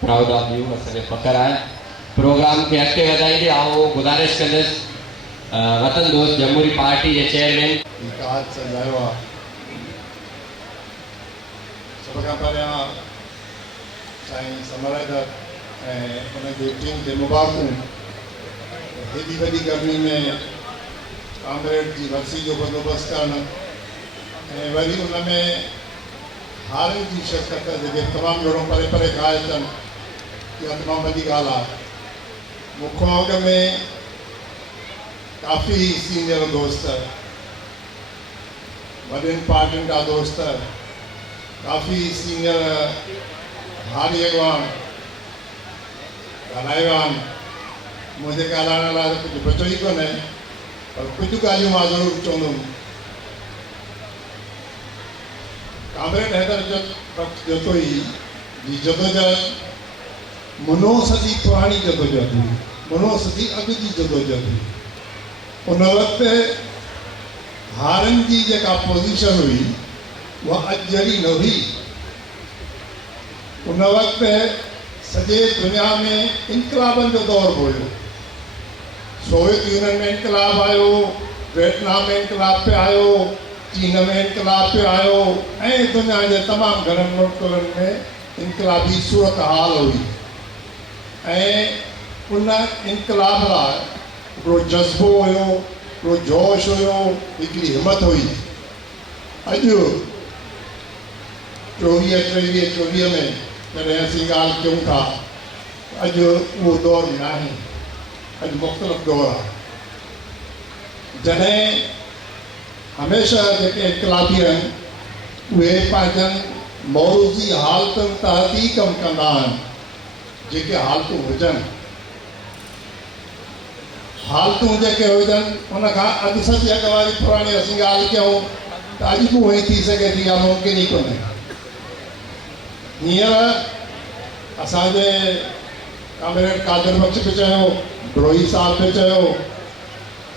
Proud of you, असांखे फ़ख़्रु आहे। प्रोग्राम खे अॻिते वधाईंदे आउं गुज़ारिश कंदुसि वतन दोस्त जमहूरी पार्टी जे चेयरमैन काज सजायो आहे। सभ खां पहिरियां साईं समरदर ऐं उनजी टीम खे मुबारकूं। हेॾी वॾी गर्मी में कामरेड जी वरसी जो बंदोबस्तु करणु ऐं वरी उन में हारनि जी शिरकत जेके तमामु घणो परे परे खां अचनि, इहा तमामु वॾी ॻाल्हि आहे। मूंखां अॻ में काफ़ी सीनियर दोस्त, वॾनि पार्टियुनि जा दोस्त, काफ़ी सीनियर हारी अॻवान ॻाल्हायो आहिनि। मुंहिंजे ॻाल्हाइण लाइ त कुझु बचो ई कोन्हे, पर कुझु ॻाल्हियूं मां ज़रूरु चवंदुमि। कामरेड हैदर जतोई जी जदोजहद मुनो सदी पुरानी जदोजहद हुई, मुनो सदी अॻु जी जदोजहद हुई। उन वक़्तु हारनि जी जेका पोज़ीशन हुई उहा अॼु जहिड़ी न हुई। उन वक़्तु सॼे दुनिया में इनकलाबनि जो दौरु हुयो। सोवियत यूनियन में इनकलाब आयो, वियतनाम में इनकलाब पे आयो, चीन में इनकलाब पे आयो ऐं दुनिया जे तमामु घणनि मुल्कनि में इनकलाबी सूरत हाल हुई। ऐं उन इनकलाब लाइ हिकिड़ो जज़्बो हुयो, हिकिड़ो जोश हुयो, हिकिड़ी हिमत हुई। अॼु 24 में जॾहिं असीं ॻाल्हि कयूं था, अॼु उहो दौरु न आहे। अॼु मुख़्तलिफ़ दौरु आहे। जॾहिं हमेशह जेके इनकलाबी आहिनि उहे पंहिंजनि मौरूज़ी हालतुनि तहत ई कमु कंदा आहिनि। जेके हालतूं हुजनि, हालतूं जेके हुजनि, उनखां अधु सदी अॻु वारी पुराणी असीं ॻाल्हि कयूं त अॼु बि उहे थी सघे थी, या मुमकिन ई कोन्हे। हींअर असांजे कामरेड कादिर बख्श बि चयो, ड्रोही साहब बि चयो,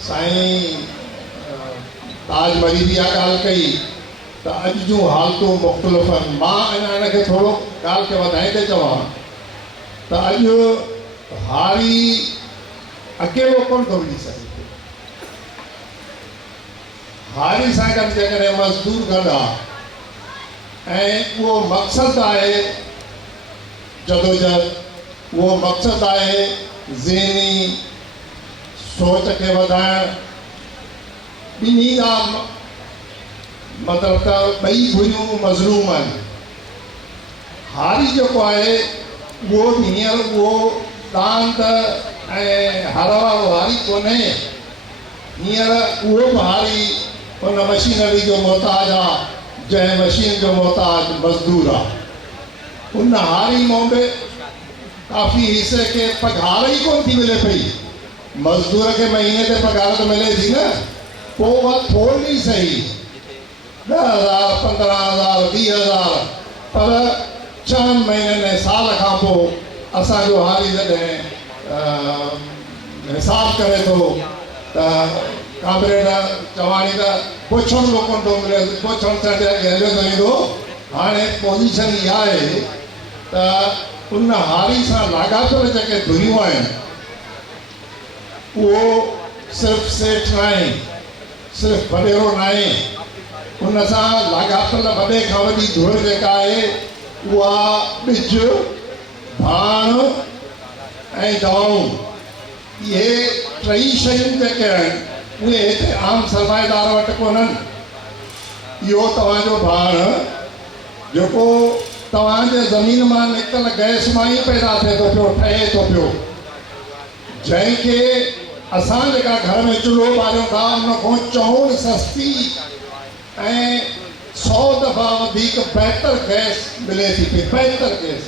साईं ताज मरी बि इहा ॻाल्हि कई त अॼु जूं हालतूं मुख़्तलिफ़ आहिनि। मां अञा हिनखे थोरो ॻाल्हि खे वधाईंदे चवां त अॼु हारी अकेलो कोन थो मिली सघे। हारी सां गॾु जेकॾहिं मज़दूर गॾु आहे ऐं उहो मक़सदु आहे जदोजहद, उहो मक़सदु आहे ज़हनी सोच खे वधाइणु, ॿिन्ही जा मतिलबु त ॿई भुरियूं मज़लूम आहिनि। हारी जेको आहे उहो बि हींअर उहो दांत ऐं हर वारो हारी कोन्हे। हींअर उहो बि हारी उन मशीनरी जो मोहताज आहे जंहिं मशीन जो मोहताज मज़दूर आहे। उन हारी मां बि काफ़ी हिसे खे पघार ई कोन थी मिले पई। मज़दूर खे महीने ते पघार त मिले थी न, पोइ उहा थोरी सही 10,000 15,000 20,000, पर 6 महीननि ऐं साल खां पोइ असांजो हारी जॾहिं हिसाब करे थो त कामरेड चवाणी त पुछण बि कोन थो मिले, पुछण सां हलियो थो ईंदो। हाणे पोज़ीशन इहा आहे त उन हारी सां लाॻापियल जेके धुरियूं आहिनि उहो सिर्फ़ु सेठ न आहे, सिर्फ़ु वॾेरो न आहे। उन सां लाॻापियल वॾे खां वॾी धुर जेका आहे उहा ॿिज, भाण ऐं दवाऊं। इहे टई शयूं जेके आहिनि उहे हिते आम सरमाएदार वटि कोन्हनि। इहो तव्हांजो भाण जेको तव्हांजे ज़मीन मां निकितल गैस मां ई पैदा थिए थो पियो, ठहे थो पियो, जंहिंखे असां जेका घर में चुल्हो ॿारियूं था उन खां चौड़ सस्ती ऐं 100 दफ़ा वधीक बहितर गैस मिले थी पई। बहितर गैस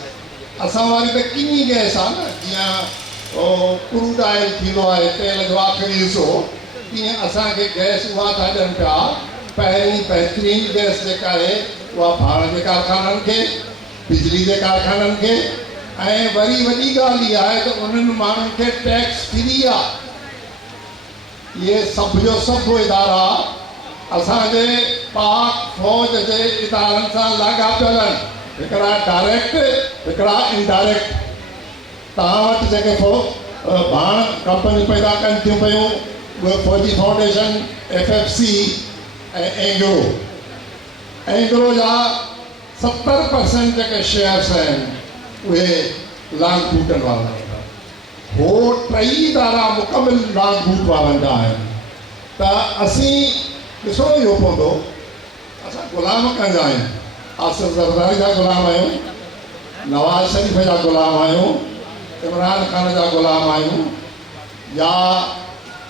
असां वारी त किनी गैस आहे न, जीअं क्रूड ऑयल थींदो आहे तेल जो आख़िरी हिसो, तीअं असांखे गैस उहा था ॾियनि पिया। पहिरीं बहितरीन गैस जेका आहे उहा भाण जे कारखाननि खे, बिजली जे कारखाननि खे, ऐं वरी वॾी ॻाल्हि इहा आहे त उन्हनि माण्हुनि खे टैक्स फ्री आहे। इहे सभु जो सभु इदारा असांजे पाक फ़ौज जे इदारनि सां लाॻापियल आहिनि। हिकिड़ा डायरेक्ट, हिकिड़ा इनडायरेक्ट। तव्हां वटि जेके भाण कंपनी पैदा कनि थियूं पियूं उहे फौजी फाउंडेशन FFC ऐं एंग्रो जा 70% जेके शेयर्स आहिनि उहे लांग बूटनि वारा हो टई इदारा मुकमिल लांग बूट वारनि जा आहिनि त असीं ॾिसणो इहो पवंदो असां ग़ुलाम कंहिंजा आहियूं आसिफ ज़रदारी जा ग़ुलाम आहियूं नवाज़ शरीफ़ जा ग़ुलाम आहियूं इमरान ख़ान जा ग़ुलाम आहियूं या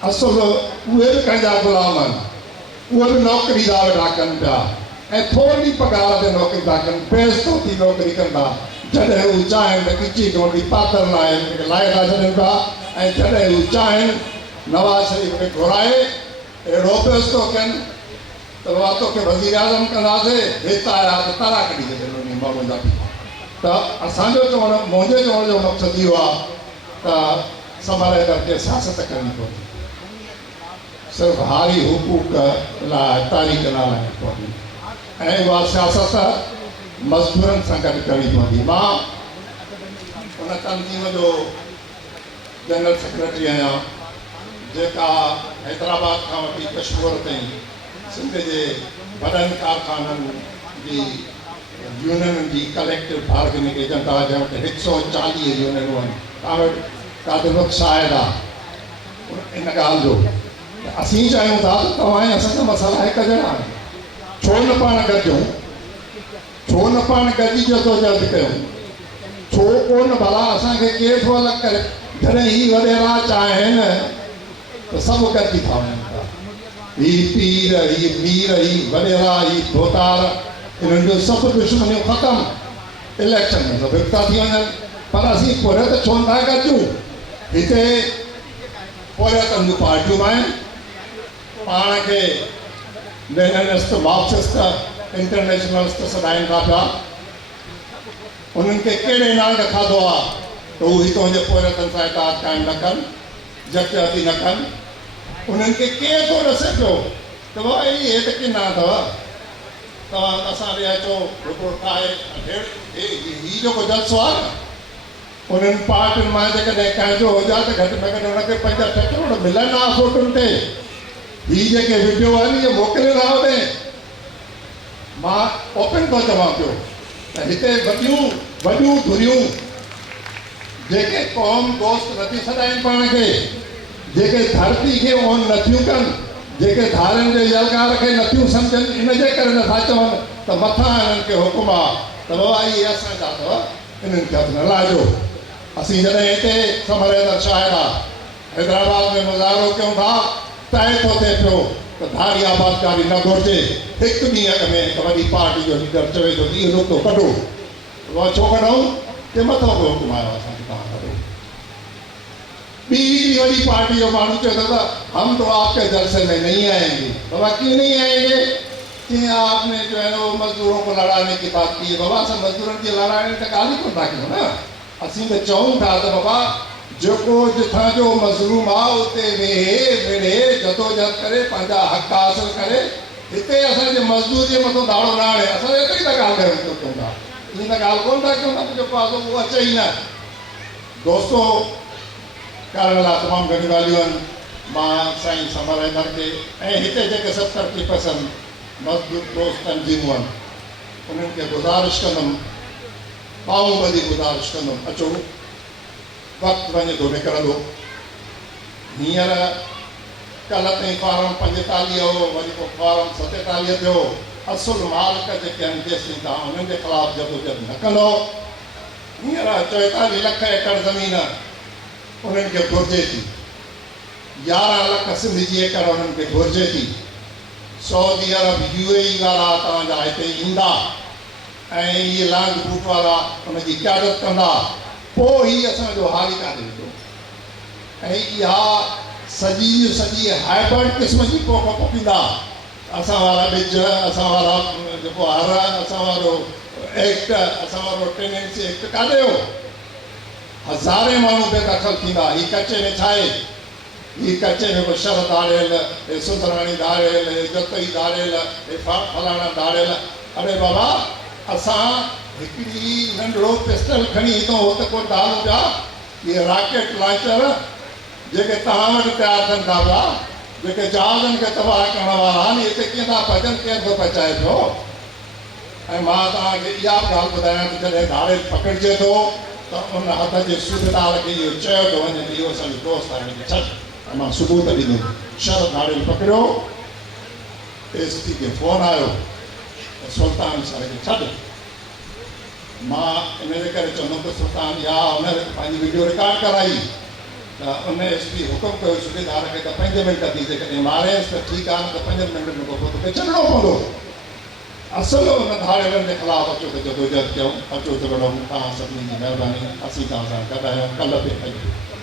असुल उहे बि कंहिंजा ग़ुलाम आहिनि उहे बि नौकिरी था वेठा कनि पिया ऐं थोरी पघार ते नौकिरी था कनि बेइज़तो थी नौकिरी कंदा जॾहिं हू चाहिनि त किची कोन्हे पातर न आहिनि लाइ था छॾनि पिया ऐं जॾहिं हू चाहिनि नवाज़ शरीफ़ खे घुराए अहिड़ो बेइज़तो कनि त बाबा तोखे वज़ीर आज़म कंदासीं हिते आया त तारा कढी छॾनि माण्हुनि जा त असांजो चवणु मुंहिंजे चवण जो मक़सदु इहो आहे त संभाले करके सियासत करणी पवंदी सिर्फ़ु हारी हुकूक लाइ तारीख़ न हलाइणी पवंदी ऐं उहा सियासत मज़दूरनि सां गॾु करणी पवंदी मां उन तंज़ीम जो जनरल सेक्रेटरी आहियां जेका हैदराबाद खां वठी कश्मीर ताईं सिंध जे वॾनि कारखाननि जी यूनियन जी कलेक्टिव बार्गेनिंग एजेंट आहे जंहिं वटि 140 यूनियनूं आहिनि तव्हां वटि का त नुक़्स आहे इन ॻाल्हि जो असीं चाहियूं था त तव्हां असांजा मसाला हिकु जहिड़ा आहिनि छो न पाण गॾिजूं छो न पाण गॾिजी जदोजहद कयूं छो कोन भला असांखे केरु थो अलॻि करे जॾहिं ही वॾेरा चाहिनि त सभु गॾिजी था वञनि था ही पीर ही मीर ही वॾेरा ही धोतार इन्हनि जो सभु दुश्मनियूं ख़तमु इलेक्शन में सभु हिकु था थी वञनि पर असीं पोइ त छो नथा गॾिजूं हिते पोयतनि जूं पार्टियूं आहिनि पाण खे लेनिनिस्ट मार्क्सिस्ट इंटरनेशनलिस्ट सॾाइनि था पिया उन्हनि खे कहिड़े नांग खाधो आहे त हू हितां जे पोयतनि सां इताद क़ाइमु न कनि जचती न कनि उन्हनि खे केरु थो ॾसे पियो त भाउ हे त किना अथव तव्हां असां ॾे अचो रिपोर्ट ठाहे हीउ जेको जलसो आहे न उन्हनि पार्टियुनि मां जेकॾहिं कंहिंजो हुजे त घटि में घटि हुनखे 5-6 करोड़ मिलनि हा फोटुनि ते हीअ जेके वीडियो आहिनि इहे मोकिले था होॾे मां ओपन थो चवां पियो त हिते वॾियूं धुरियूं जेके क़ौम दोस्त नथी सॾाइनि पाण खे जेके धरती खे ओन नथियूं कनि जेके धारनि जे यलगार खे नथियूं सम्झनि इनजे करे नथा चवनि त मथां हिननि खे हुकुम आहे त बाबा इहे असांजा अथव इन्हनि खे हथु न लाहिजो असीं जॾहिं हिते समरेंद्र शाइर आहे हैदराबाद में मुज़ाहिरो कयूं था तइ थो थिए पियो त धारी आबादकारी न घुरिजे हिकु ॾींहुं अॻु में हिकु वॾी पार्टी जो लीडर चवे थो इहो नुक़्तो कढो छो कढूं के मथां को हुकुम आयो असांखे तव्हां कढो ॿी हिकिड़ी वॾी पार्टी जो माण्हू चए थो त हम तो आपके जलसे में नहीं आएंगे बाबा क्यों नहीं आएंगे कि आपने जो है वो मजदूरों को लड़ाने की बात की है बाबा सब मजदूरों की लड़ाने तक गाली को था क्यों ना असीं तो चऊं था त बाबा जेको जिथां जो मज़लूम आहे उते वेहे जदोजहद करे पंहिंजा हक़ हासिल करे हिते असांजे मज़दूर जे मथां दाड़ो न आणे असां एतिरी त ॻाल्हि कयूं था ईअं त ॻाल्हि कोन था कयूं न जेको आहे उहो अचे ई न दोस्तो करण लाइ तमामु घणियूं ॻाल्हियूं आहिनि मां साईं समरेंद्र खे ऐं हिते जेके 70% मज़दूर दोस्त तंज़ीमूं आहिनि उन्हनि खे गुज़ारिश कंदुमि बाहुबली गुज़ारिश कंदुमि अचो वक़्तु वञे थो निकिरंदो हींअर कल्ह ताईं फॉर्म 45 हो वरी पोइ फॉर्म 47 थियो असुल मालिक जेके आहिनि जेसिताईं तव्हां उन्हनि जे ख़िलाफ़ु जदोजहद न कंदो हींअर 44 लख एकड़ ज़मीन उन्हनि खे घुरिजे थी 11 लख सिंध जी एकड़ उन्हनि खे घुरिजे थी सऊदी अरब UAE वारा तव्हांजा हिते ईंदा ऐं इहे लांग बूट वारा उनजी क़यादत कंदा पोइ ई असांजो हाल ई कान्हे वेंदो ऐं इहा सॼी हाइब्रिड क़िस्म जी पोख पपींदा असां वारा ॿिज असां वारा जेको हर असां वारो एक्ट असां वारो टेनेंसी एक्ट काॾे हो हज़ारे माण्हू बेदख़ल थींदा हीअ कचे में छा आहे हीअ कचे में को शर दाड़ियल हे सुधराणी दाड़ियल हे जतई दाड़ियल हे फलाणा दाड़ियल अरे बाबा असां हिकिड़ी नंढड़ो पिस्टल खणी हितां हो त को दाल पिया ये रॉकेट लॉन्चर जेके तव्हां वटि तयारु थियनि था पिया, जेके जहाज़नि खे तबाह करण वारा आहिनि, हिते कीअं था भॼनि, केरु थो पचाए पियो। ऐं मां तव्हांखे इहा बि ॻाल्हि ॿुधायां त जॾहिं धाड़े पकड़िजे थो त उन हथ जे सूबेदार खे इहो चयो थो वञे त इहो असांजो दोस्त आहे, हिनखे छॾ। ऐं मां सबूत ॾींदुमि, शर धाड़े पकड़ियो, एसपी खे फ़ोन आयो त सुल्तान सर खे छॾ। मां इन जे करे चवंदुमि त सुल्तान या हुन पंहिंजी वीडियो रिकॉर्ड कराई त उन एसपी हुकुम कयो सूबेदार खे त 5 मिंट थी, जेकॾहिं मारेसि त ठीकु आहे, न त 5 मिंटनि खां पोइ तोखे छॾिणो पवंदो। असल उन धाड़ेलनि जे ख़िलाफ़ु अचो त जदोजहद कयूं, अचो त वॾो तव्हां सभिनी जी महिरबानी, असीं तव्हां सां गॾु आहियूं, कल्ह पिया कयूं।